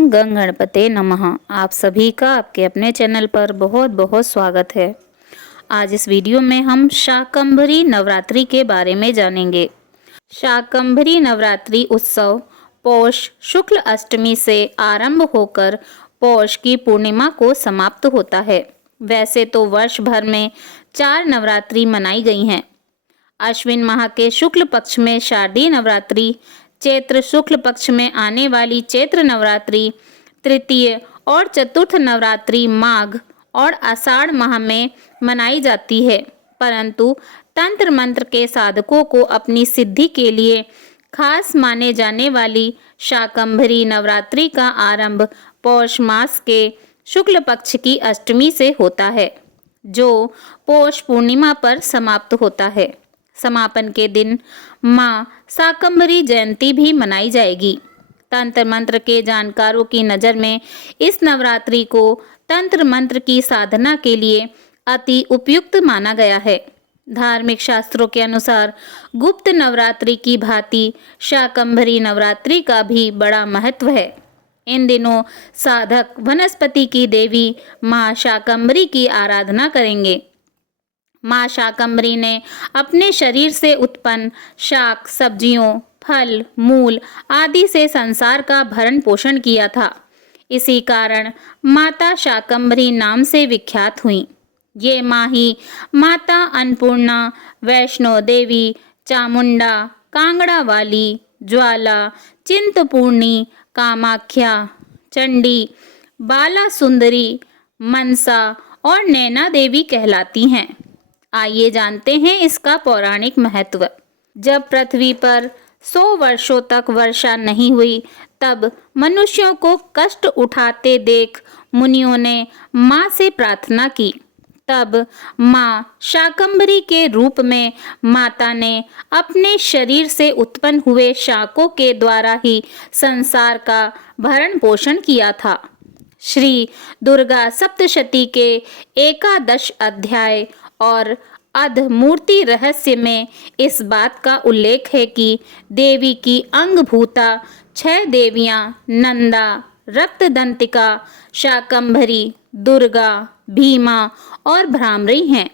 ओम गंग गणपते नमः। आप सभी का आपके अपने चैनल पर बहुत बहुत स्वागत है। आज इस वीडियो में हम शाकंभरी नवरात्रि के बारे में जानेंगे। शाकंभरी नवरात्रि उत्सव पौष शुक्ल अष्टमी से आरंभ होकर पौष की पूर्णिमा को समाप्त होता है। वैसे तो वर्ष भर में 4 नवरात्रि मनाई गई हैं। अश्विन माह के शुक्ल पक्ष में शारदीय नवरात्रि, चैत्र शुक्ल पक्ष में आने वाली चैत्र नवरात्रि, तृतीय और चतुर्थ नवरात्रि माघ और आषाढ़ माह में मनाई जाती है। परंतु तंत्र मंत्र के साधकों को अपनी सिद्धि के लिए खास माने जाने वाली शाकंभरी नवरात्रि का आरंभ पौष मास के शुक्ल पक्ष की अष्टमी से होता है, जो पौष पूर्णिमा पर समाप्त होता है। समापन के दिन मां शाकंभरी जयंती भी मनाई जाएगी। तंत्र मंत्र के जानकारों की नज़र में इस नवरात्रि को तंत्र मंत्र की साधना के लिए अति उपयुक्त माना गया है। धार्मिक शास्त्रों के अनुसार गुप्त नवरात्रि की भांति शाकंभरी नवरात्रि का भी बड़ा महत्व है। इन दिनों साधक वनस्पति की देवी मां शाकंभरी की आराधना करेंगे। मां शाकंभरी ने अपने शरीर से उत्पन्न शाक, सब्जियों, फल, मूल आदि से संसार का भरण पोषण किया था। इसी कारण माता शाकंभरी नाम से विख्यात हुई। ये माँ ही माता अन्नपूर्णा, वैष्णो देवी, चामुंडा, कांगड़ा वाली, ज्वाला, चिंतपूर्णी, कामाख्या, चंडी, बाला सुंदरी, मनसा और नैना देवी कहलाती हैं। आइए जानते हैं इसका पौराणिक महत्व। जब पृथ्वी पर 100 वर्षों तक वर्षा नहीं हुई, तब मनुष्यों को कष्ट उठाते देख मुनियों ने मां से प्रार्थना की। तब मां शाकंभरी के रूप में माता ने अपने शरीर से उत्पन्न हुए शाकों के द्वारा ही संसार का भरण पोषण किया था। श्री दुर्गा सप्तशती के 11 अध्याय और अधमूर्ति रहस्य में इस बात का उल्लेख है कि देवी की अंगभूता 6 देवियां नंदा, रक्तदंतिका, शाकंभरी, दुर्गा, भीमा और भ्रामरी हैं।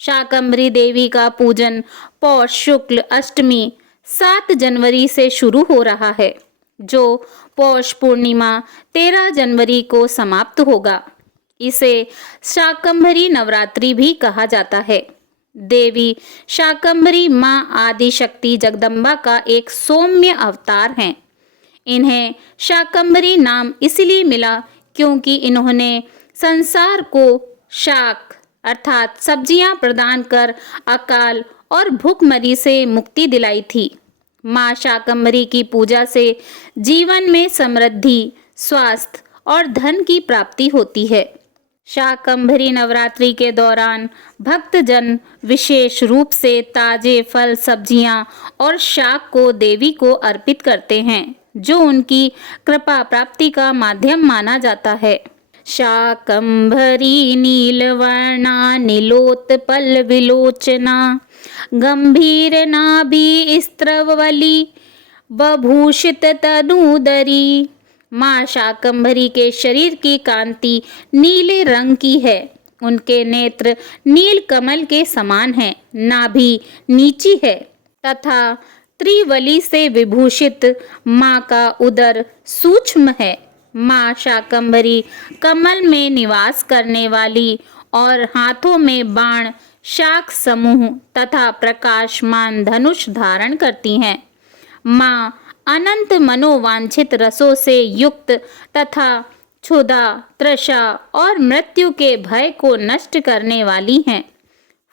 शाकंभरी देवी का पूजन पौष शुक्ल अष्टमी 7 जनवरी से शुरू हो रहा है, जो पौष पूर्णिमा 13 जनवरी को समाप्त होगा। इसे शाकंभरी नवरात्रि भी कहा जाता है। देवी शाकंभरी मां आदि शक्ति जगदम्बा का एक सौम्य अवतार हैं। इन्हें शाकंभरी नाम इसलिए मिला क्योंकि इन्होंने संसार को शाक अर्थात सब्जियां प्रदान कर अकाल और भूखमरी से मुक्ति दिलाई थी। मां शाकंभरी की पूजा से जीवन में समृद्धि, स्वास्थ्य और धन की प्राप्ति होती है। शाकंभरी नवरात्रि के दौरान भक्तजन विशेष रूप से ताजे फल, सब्जियां और शाक को देवी को अर्पित करते हैं, जो उनकी कृपा प्राप्ति का माध्यम माना जाता है। शाकंभरी नीलवर्णा नीलोत्पल विलोचना गंभीर नाभि स्त्रवली बभूषित तनूदरी। मां शाकंभरी के शरीर की कांति नीले रंग की है। उनके नेत्र नील कमल के समान हैं। नाभि नीची है तथा त्रिवली से विभूषित मां का उदर सूक्ष्म है। मां शाकंभरी कमल में निवास करने वाली और हाथों में बाण, शाक समूह तथा प्रकाशमान धनुष धारण करती हैं। मां अनंत मनोवांछित रसों से युक्त तथा क्षुधा, तृषा और मृत्यु के भय को नष्ट करने वाली हैं।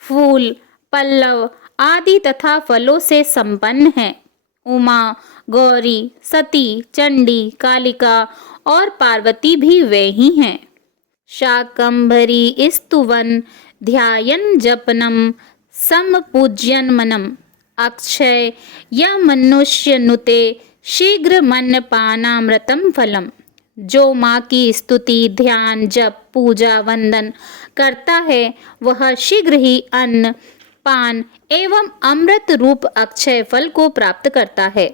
फूल, पल्लव आदि तथा फलों से संपन्न हैं। उमा, गौरी, सती, चंडी, कालिका और पार्वती भी वे ही हैं। शाकंभरी स्तुवन ध्यायन जपनम समपूज्यन मनम अक्षय या मनुष्य नुते शीघ्र मन पानामृतम फलम। जो माँ की स्तुति, ध्यान, जप, पूजा, वंदन करता है, वह शीघ्र ही अन्न, पान एवं अमृत रूप अक्षय फल को प्राप्त करता है।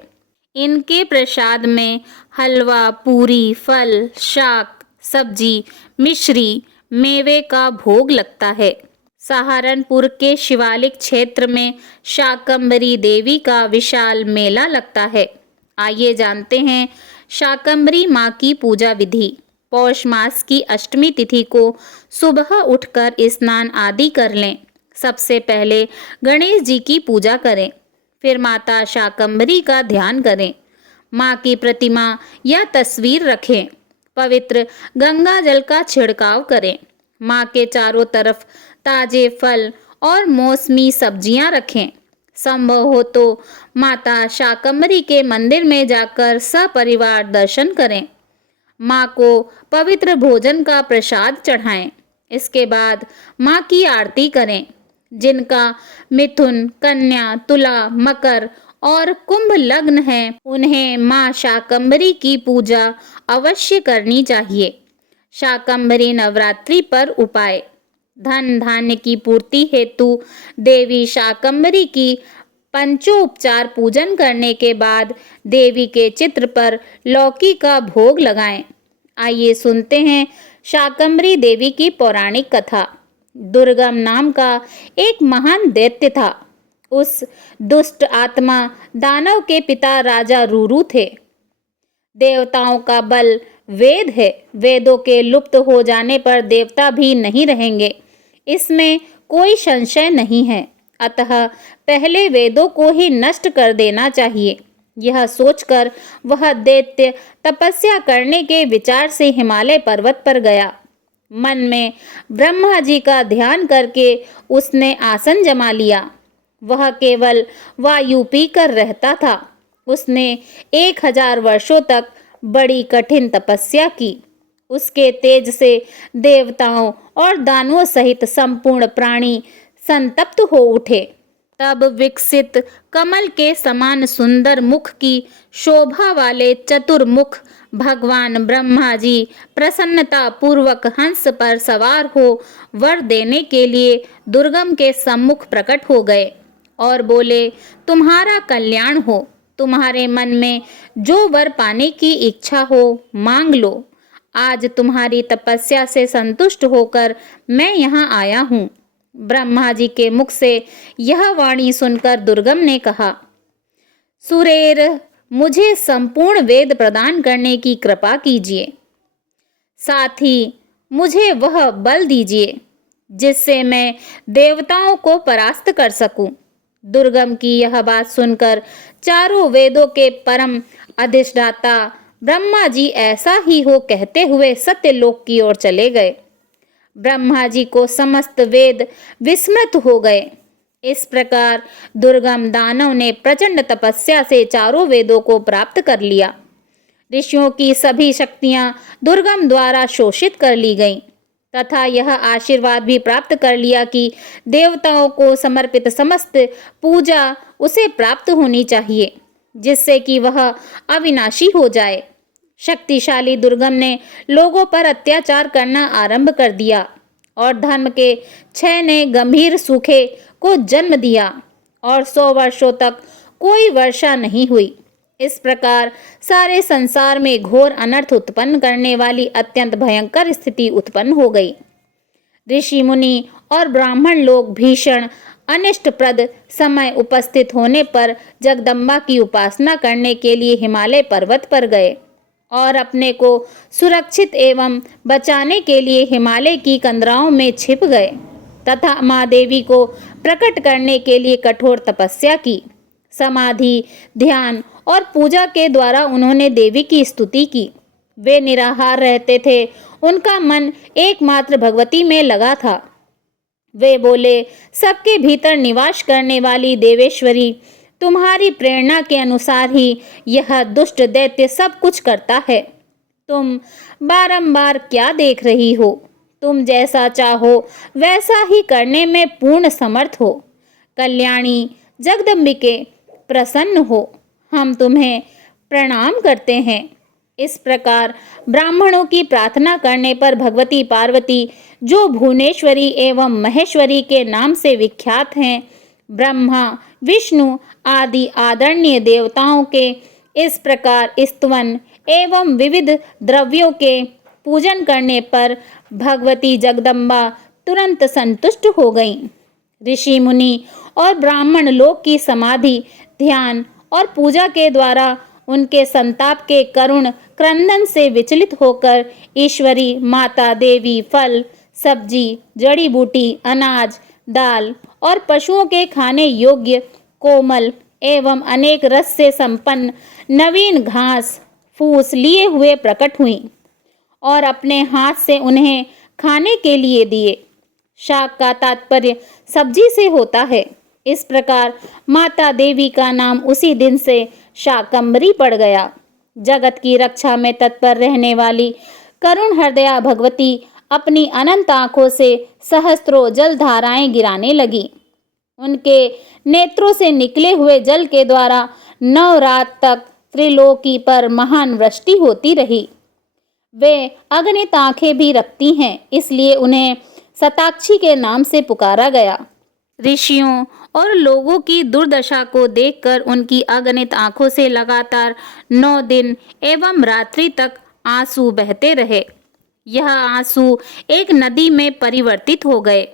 इनके प्रसाद में हलवा, पूरी, फल, शाक, सब्जी, मिश्री, मेवे का भोग लगता है। सहारनपुर के शिवालिक क्षेत्र में शाकंभरी देवी का विशाल मेला लगता है। आइए जानते हैं शाकंभरी माँ की पूजा विधि। पौष मास की अष्टमी तिथि को सुबह उठकर स्नान आदि कर लें। सबसे पहले गणेश जी की पूजा करें, फिर माता शाकंभरी का ध्यान करें। माँ की प्रतिमा या तस्वीर रखें। पवित्र गंगा जल का छिड़काव करें। माँ के चारों तरफ ताजे फल और मौसमी सब्जियां रखें। संभव हो तो माता शाकंभरी के मंदिर में जाकर सपरिवार दर्शन करें। माँ को पवित्र भोजन का प्रसाद चढ़ाएं। इसके बाद माँ की आरती करें। जिनका मिथुन, कन्या, तुला, मकर और कुंभ लग्न है, उन्हें माँ शाकंभरी की पूजा अवश्य करनी चाहिए। शाकंभरी नवरात्रि पर उपाय। धन धान्य की पूर्ति हेतु देवी शाकंभरी की पंचोपचार पूजन करने के बाद देवी के चित्र पर लौकी का भोग लगाएं। आइए सुनते हैं शाकंभरी देवी की पौराणिक कथा। दुर्गम नाम का एक महान दैत्य था। उस दुष्ट आत्मा दानव के पिता राजा रुरु थे। देवताओं का बल वेद है। वेदों के लुप्त हो जाने पर देवता भी नहीं रहेंगे, इसमें कोई संशय नहीं है। अतः पहले वेदों को ही नष्ट कर देना चाहिए। यह सोचकर वह दैत्य तपस्या करने के विचार से हिमालय पर्वत पर गया। मन में ब्रह्मा जी का ध्यान करके उसने आसन जमा लिया। वह केवल वायु पीकर रहता था। उसने 1000 वर्षों तक बड़ी कठिन तपस्या की। उसके तेज से देवताओं और दानवों सहित संपूर्ण प्राणी संतप्त हो उठे। तब विकसित कमल के समान सुंदर मुख की शोभा वाले चतुर्मुख भगवान ब्रह्मा जी प्रसन्नता पूर्वक हंस पर सवार हो वर देने के लिए दुर्गम के सम्मुख प्रकट हो गए और बोले, तुम्हारा कल्याण हो। तुम्हारे मन में जो वर पाने की इच्छा हो मांग लो। आज तुम्हारी तपस्या से संतुष्ट होकर मैं यहाँ आया हूँ। ब्रह्मा जी के मुख से यह वाणी सुनकर दुर्गम ने कहा, सुरेर, मुझे संपूर्ण वेद प्रदान करने की कृपा कीजिए। साथ ही मुझे वह बल दीजिए जिससे मैं देवताओं को परास्त कर सकूं। दुर्गम की यह बात सुनकर चारों वेदों के परम अधिष्ठाता ब्रह्मा जी ऐसा ही हो कहते हुए सत्यलोक की ओर चले गए। ब्रह्मा जी को समस्त वेद विस्मृत हो गए। इस प्रकार दुर्गम दानव ने प्रचंड तपस्या से चारों वेदों को प्राप्त कर लिया। ऋषियों की सभी शक्तियां दुर्गम द्वारा शोषित कर ली गईं तथा यह आशीर्वाद भी प्राप्त कर लिया कि देवताओं को समर्पित समस्त पूजा उसे प्राप्त होनी चाहिए, जिससे कि वह अविनाशी हो जाए। शक्तिशाली दुर्गम ने लोगों पर अत्याचार करना आरंभ कर दिया और धर्म के क्षय ने गंभीर सूखे को जन्म दिया और 100 वर्षों तक कोई वर्षा नहीं हुई। इस प्रकार सारे संसार में घोर अनर्थ उत्पन्न करने वाली अत्यंत भयंकर स्थिति उत्पन्न हो गई। ऋषि मुनि और ब्राह्मण लोग भीषण अनिष्टप्रद समय उपस्थित होने पर जगदम्बा की उपासना करने के लिए हिमालय पर्वत पर गए और अपने को सुरक्षित एवं बचाने के लिए हिमालय की कंदराओं में छिप गए तथा माँ देवी को प्रकट करने के लिए कठोर तपस्या की। समाधि, ध्यान और पूजा के द्वारा उन्होंने देवी की स्तुति की। वे निराहार रहते थे। उनका मन एकमात्र भगवती में लगा था। वे बोले, सबके भीतर निवास करने वाली देवेश्वरी, तुम्हारी प्रेरणा के अनुसार ही यह दुष्ट दैत्य सब कुछ करता है। तुम बारंबार क्या देख रही हो? तुम जैसा चाहो वैसा ही करने में पूर्ण समर्थ हो। कल्याणी जगदम्बिके, प्रसन्न हो। हम तुम्हें प्रणाम करते हैं। इस प्रकार ब्राह्मणों की प्रार्थना करने पर भगवती पार्वती, जो भुवनेश्वरी एवं महेश्वरी के नाम से विख्यात हैं, ब्रह्मा, विष्णु आदि आदरणीय देवताओं के इस प्रकार स्तवन एवं विविध द्रव्यों के पूजन करने पर भगवती जगदम्बा तुरंत संतुष्ट हो गईं। ऋषि मुनि और ब्राह्मण लोग की समाधि, ध्यान और पूजा के द्वारा उनके संताप के करुण क्रंदन से विचलित होकर ईश्वरी माता देवी फल, सब्जी, जड़ी बूटी, अनाज, दाल और पशुओं के खाने योग्य कोमल एवं अनेक रस से संपन्न नवीन घास फूस लिए हुए प्रकट हुई और अपने हाथ से उन्हें खाने के लिए दिए। शाक का तात्पर्य सब्जी से होता है। इस प्रकार माता देवी का नाम उसी दिन से शाकंभरी पड़ गया। जगत की रक्षा में तत्पर रहने वाली करुण हृदया भगवती अपनी अनंत आंखों से सहस्त्रों जल धाराएं गिराने लगी। उनके नेत्रों से निकले हुए जल के द्वारा 9 रात तक त्रिलोकी पर महान वृष्टि होती रही। वे अगणित आंखें भी रखती हैं, इसलिए उन्हें शताक्षी के नाम से पुकारा गया। ऋषियों और लोगों की दुर्दशा को देखकर उनकी अगणित आंखों से लगातार 9 दिन एवं रात्रि तक आंसू बहते रहे। यह आंसू एक नदी में परिवर्तित हो गए,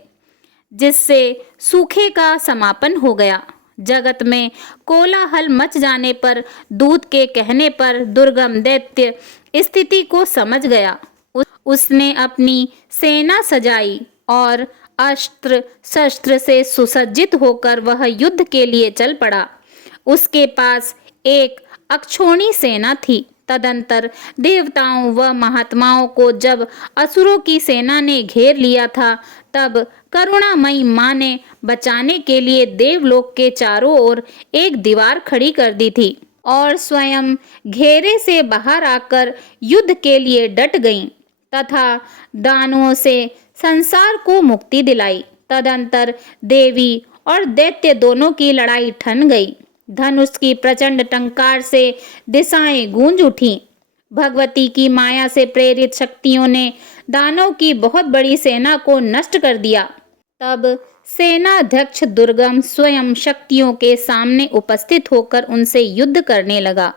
जिससे सूखे का समापन हो गया। जगत में कोलाहल मच जाने पर दूत के कहने पर दुर्गम दैत्य स्थिति को समझ गया। उसने अपनी सेना सजाई और अस्त्र शस्त्र से सुसज्जित होकर वह युद्ध के लिए चल पड़ा। उसके पास एक अक्षौणी सेना थी। तदंतर देवताओं व महात्माओं को जब असुरों की सेना ने घेर लिया था, तब करुणामयी मां ने बचाने के लिए देवलोक के चारों ओर एक दीवार खड़ी कर दी थी और स्वयं घेरे से बाहर आकर युद्ध के लिए डट गईं तथा दानवों से संसार को मुक्ति दिलाई। तदंतर देवी और दैत्य दोनों की लड़ाई ठन गई। धनुष की प्रचंड टंकार से दिशाएं गूंज उठीं। भगवती की माया से प्रेरित शक्तियों ने दानव की बहुत बड़ी सेना को नष्ट कर दिया। तब सेनाध्यक्ष दुर्गम स्वयं शक्तियों के सामने उपस्थित होकर उनसे युद्ध करने लगा।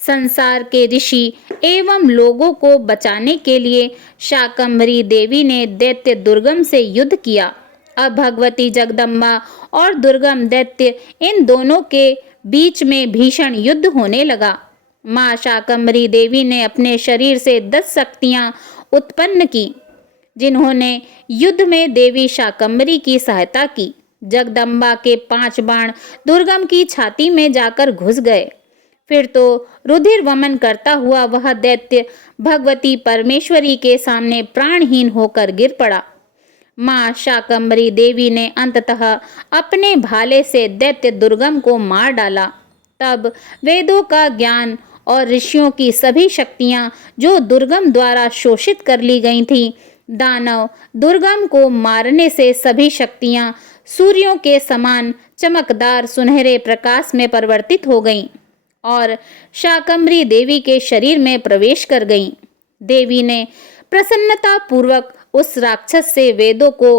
संसार के ऋषि एवं लोगों को बचाने के लिए शाकंभरी देवी ने दैत्य दुर्गम से युद्ध किया। अब भगवती जगदम्बा और दुर्गम दैत्य इन दोनों के बीच में भीषण युद्ध होने लगा। मां शाकंभरी देवी ने अपने शरीर से 10 शक्तियां उत्पन्न की, जिन्होंने युद्ध में देवी शाकंभरी की सहायता की। जगदम्बा के 5 बाण दुर्गम की छाती में जाकर घुस गए। फिर तो रुधिर वमन करता हुआ वह दैत्य भगवती परमेश्वरी के सामने प्राणहीन होकर गिर पड़ा। मां शाकंभरी देवी ने अंततः अपने भाले से दैत्य दुर्गम को मार डाला। तब वेदों का ज्ञान और ऋषियों की सभी शक्तियां जो दुर्गम द्वारा शोषित कर ली गई थीं, दानव दुर्गम को मारने से सभी शक्तियां सूर्यों के समान चमकदार सुनहरे प्रकाश में परिवर्तित हो गईं और शाकंभरी देवी के शरीर में प्रवेश कर गईं। देवी ने प्रसन्नता पूर्वक उस राक्षस से वेदों को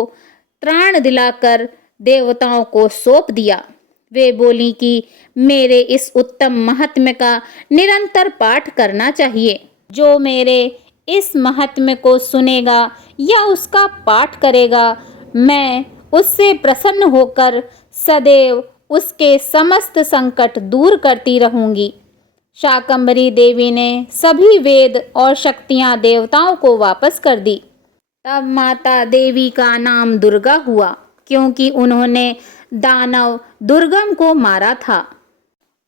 त्राण दिलाकर देवताओं को सौंप दिया। वे बोली कि मेरे इस उत्तम महात्म्य का निरंतर पाठ करना चाहिए। जो मेरे इस महात्म्य को सुनेगा या उसका पाठ करेगा, मैं उससे प्रसन्न होकर सदैव उसके समस्त संकट दूर करती रहूंगी। शाकंभरी देवी ने सभी वेद और शक्तियां देवताओं को वापस कर दी। तब माता देवी का नाम दुर्गा हुआ, क्योंकि उन्होंने दानव दुर्गम को मारा था।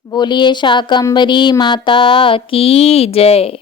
बोलिए शाकंभरी माता की जय।